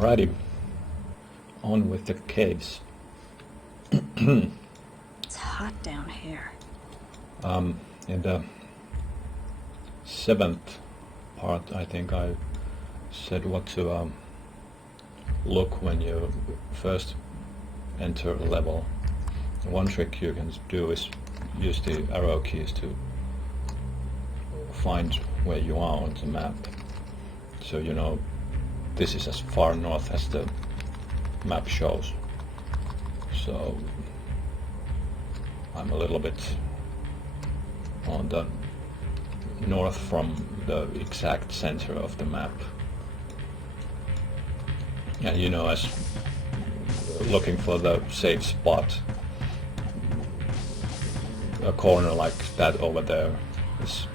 Alrighty, on with the caves. It's hot down here. In the 7th part, I think I said what to look when you first enter a level. One trick you can do is use the arrow keys to find where you are on the map. So you know this is as far north as the map shows. So I'm a little bit on the north from the exact center of the map. And you know, as looking for the safe spot, a corner like that over there is,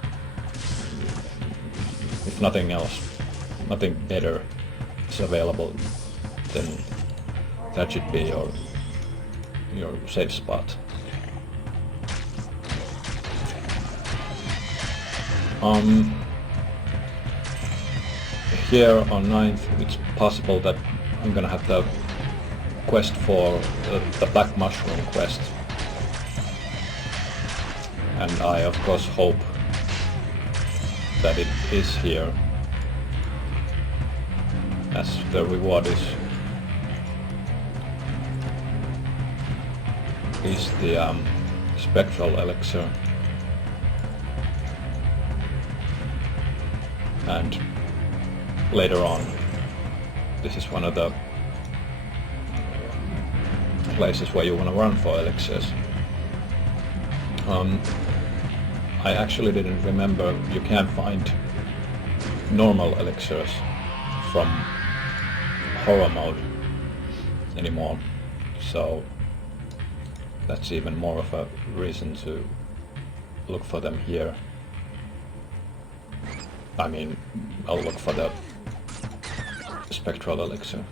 if nothing else, nothing better is available, then that should be your safe spot. Here on 9th, it's possible that I'm gonna have the quest for the Black Mushroom quest, and I of course hope that it is here, as the reward is the spectral elixir, and later on this is one of the places where you want to run for elixirs. I actually didn't remember you can't find normal elixirs from horror mode anymore, so that's even more of a reason to look for them here. I mean, I'll look for the spectral elixir.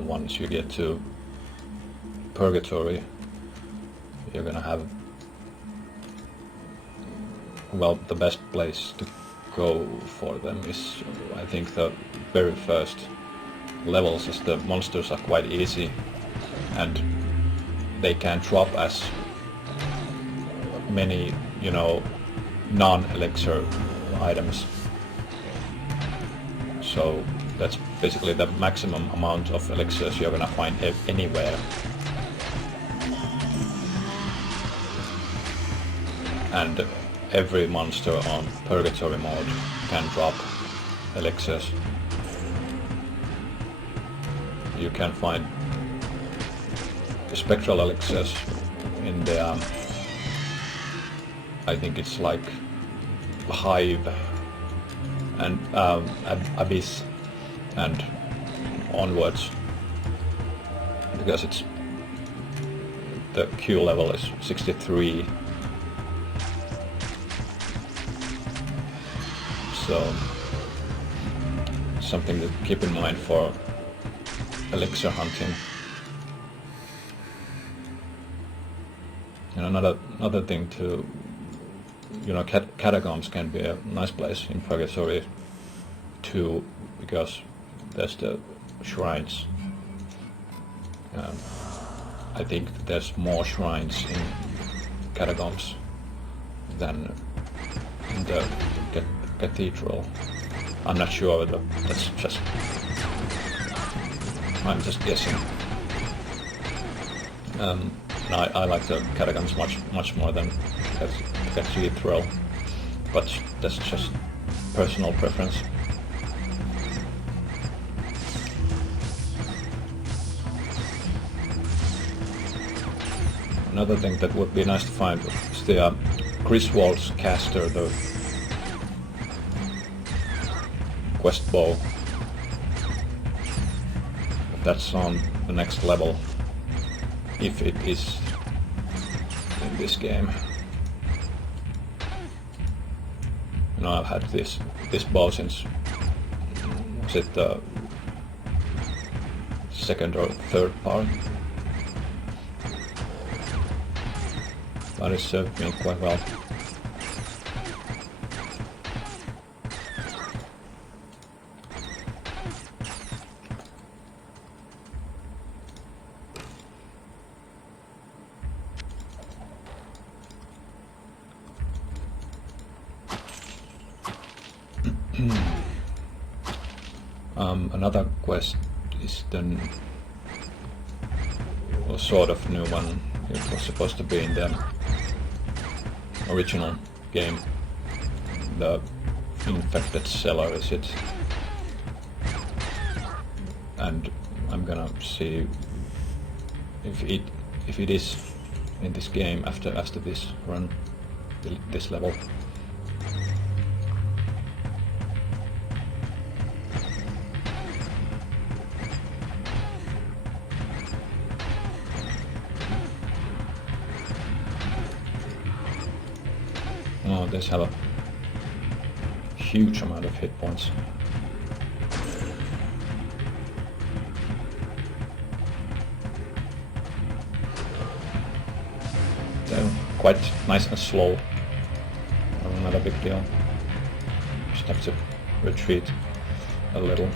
Once you get to Purgatory, you're gonna have, well, the best place to go for them is, I think, the very first levels, as the monsters are quite easy and they can drop as many, you know, non-elixir items. So that's basically the maximum amount of elixirs you're gonna find anywhere. And every monster on Purgatory mode can drop elixirs. You can find the spectral elixirs in the I think it's like Hive and Abyss and onwards, because it's the Q level is 63. So something to keep in mind for elixir hunting. And another thing to, you know, catacombs can be a nice place in Purgatory too, because there's the shrines. I think there's more shrines in catacombs than in the cathedral. I'm not sure, but that's just, I'm just guessing. I like the catacombs much more than cathedral, but that's just personal preference. Another thing that would be nice to find is the Griswold's caster, the quest bow. That's on the next level, if it is in this game. You know, I've had this bow since, was it the 2nd or 3rd part? But it served me quite well. Another quest is then a sort of new one. It was supposed to be in the original game. The infected cellar, is it? And I'm gonna see if it is in this game after this run, this level. Oh, these have a huge amount of hit points. They're quite nice and slow. Not a big deal. Just have to retreat a little.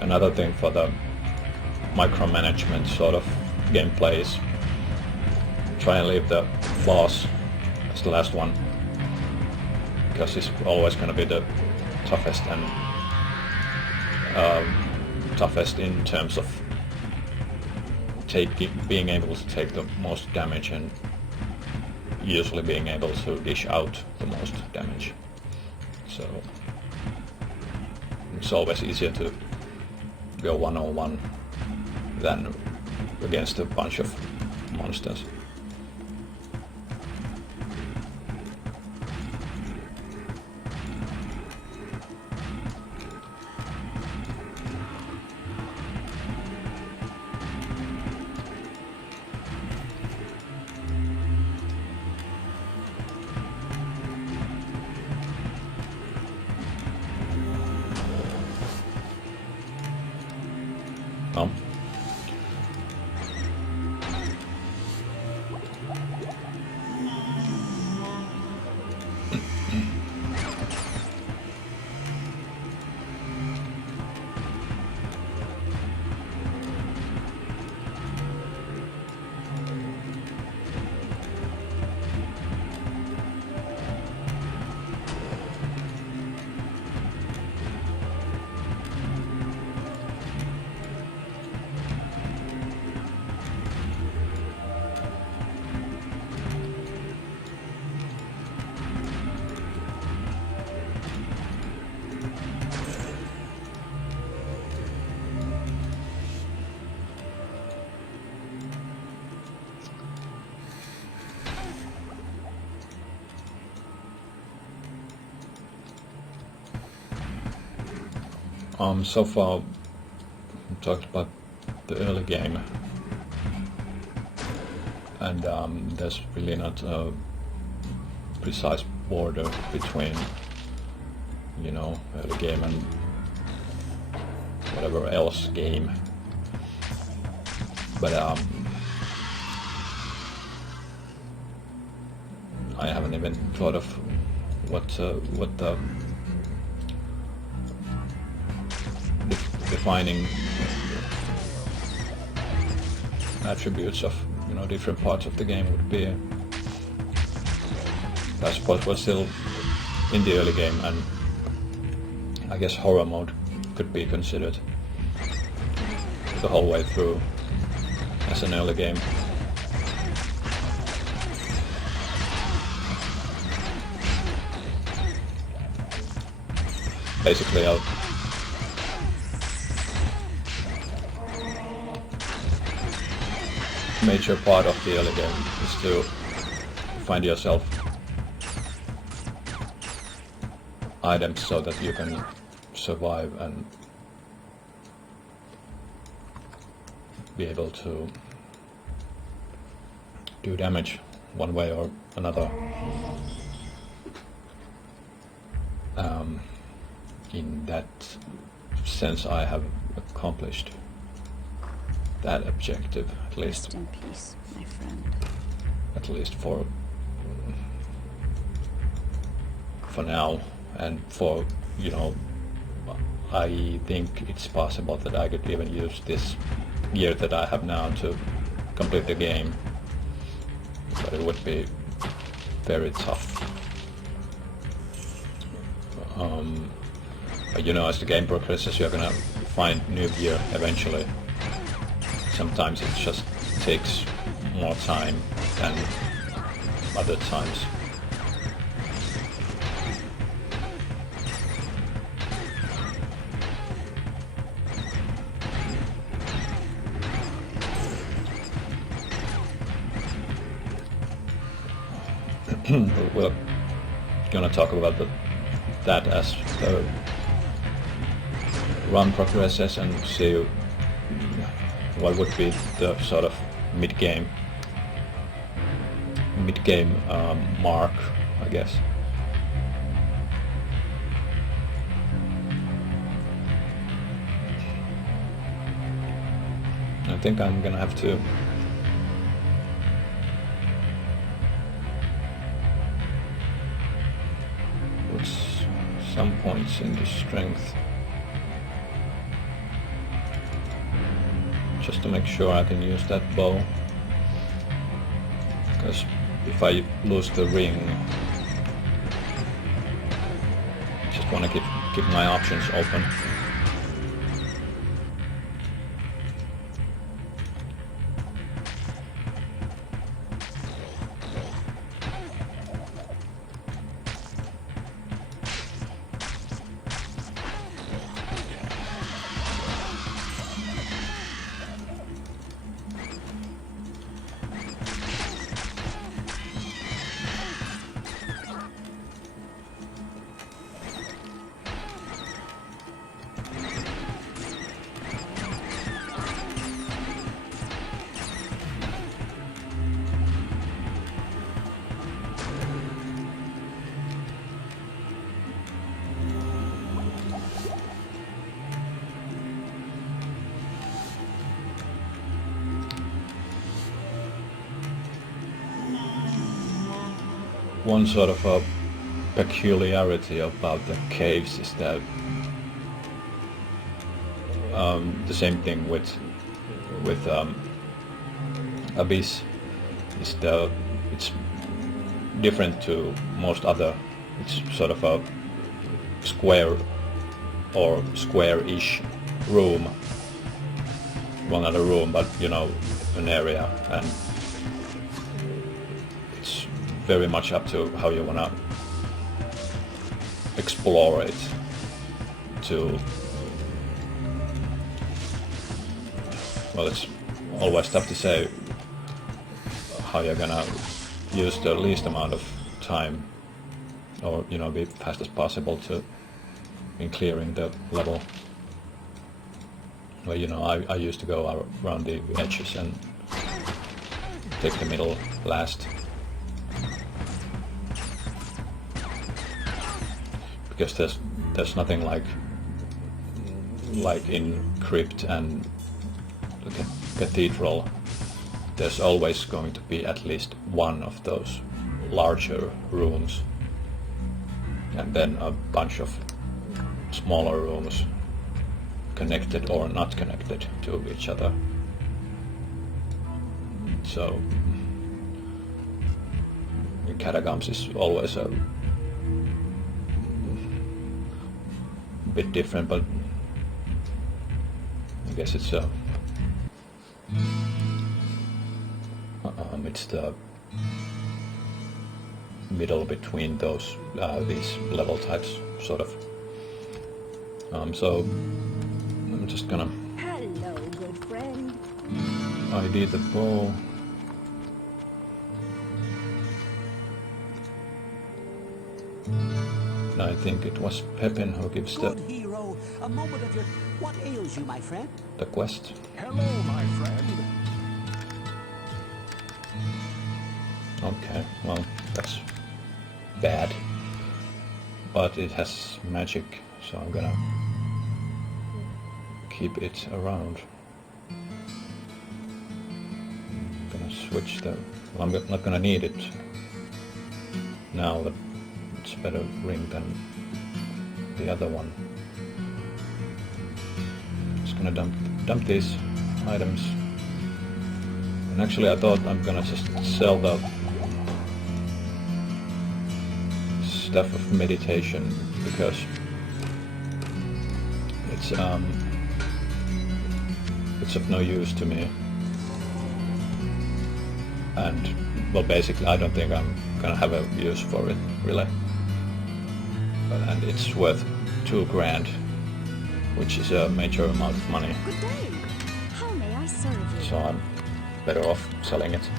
Another thing for the micromanagement sort of gameplay is try and leave the boss as the last one, because it's always going to be the toughest and toughest in terms of being able to take the most damage and usually being able to dish out the most damage. So it's always easier to go one-on-one than against a bunch of monsters. Oh. So far we talked about the early game, and there's really not a precise border between, you know, early game and whatever else game. But I haven't even thought of what the defining attributes of, you know, different parts of the game would be. I suppose we're still in the early game, and I guess horror mode could be considered the whole way through as an early game. Basically, major part of the early game is to find yourself items so that you can survive and be able to do damage one way or another. In that sense, I have accomplished that objective, at least. Rest in peace, my friend. At least for now, and for, you know, I think it's possible that I could even use this year that I have now to complete the game, but it would be very tough. But you know, as the game progresses, you're gonna find new gear eventually. Sometimes it just takes more time than other times. We're gonna talk about that as the run progresses and see what would be the sort of mid-game mark, I guess. I think I'm gonna have to put some points into strength, just to make sure I can use that bow, because if I lose the ring, I just want to keep my options open. One sort of a peculiarity about the caves is that the same thing with Abyss is it's different to most other. It's sort of a square or square-ish room, well, not a room, but you know, an area, and it's very much up to how you wanna explore it. To, well, it's always tough to say how you're gonna use the least amount of time, or you know, be fast as possible to in clearing the level. Well, you know, I used to go around the edges and take the middle last, because there's nothing like in Crypt and the Cathedral. There's always going to be at least one of those larger rooms, and then a bunch of smaller rooms, connected or not connected to each other. So Catacombs is always a bit different, but I guess it's it's the middle between those these level types, sort of. So I'm just gonna Hello, good friend. ID the bow. I think it was Pepin who gives Good hero, a moment of your... What ails you, my friend? the quest. Hello, my friend. Okay, well, that's bad. But it has magic, so I'm gonna keep it around. switch the... Well, I'm not gonna need it now, but it's a better ring than the other one. Just gonna dump these items. And actually I thought I'm gonna just sell the stuff of meditation, because it's of no use to me. And well, basically I don't think I'm gonna have a use for it, really. And it's worth 2 grand, which is a major amount of money. Good day. How may I serve you? So I'm better off selling it.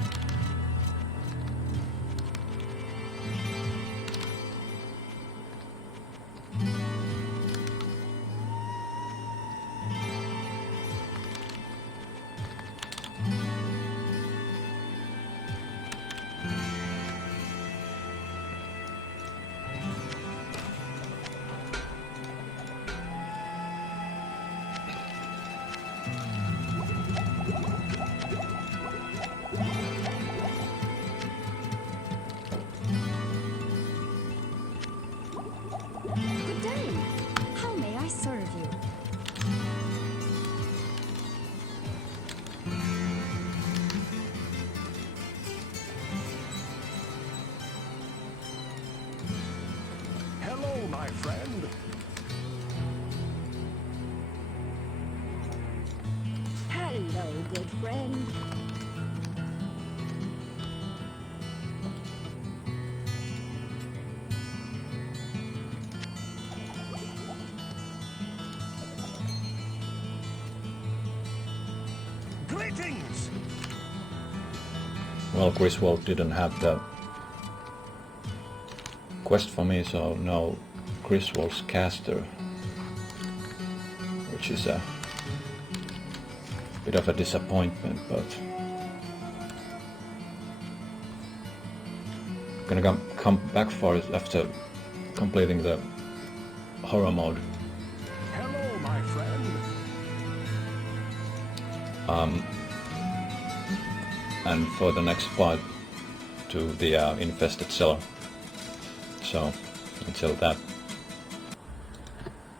Good day. How may I serve you? Hello, my friend. Hello, good friend. Greetings. Well, Griswold didn't have the quest for me, so no Griswold's caster, which is a bit of a disappointment, but gonna come back for it after completing the horror mode. Hello, my friend. And for the next part to the infested cellar. So until that.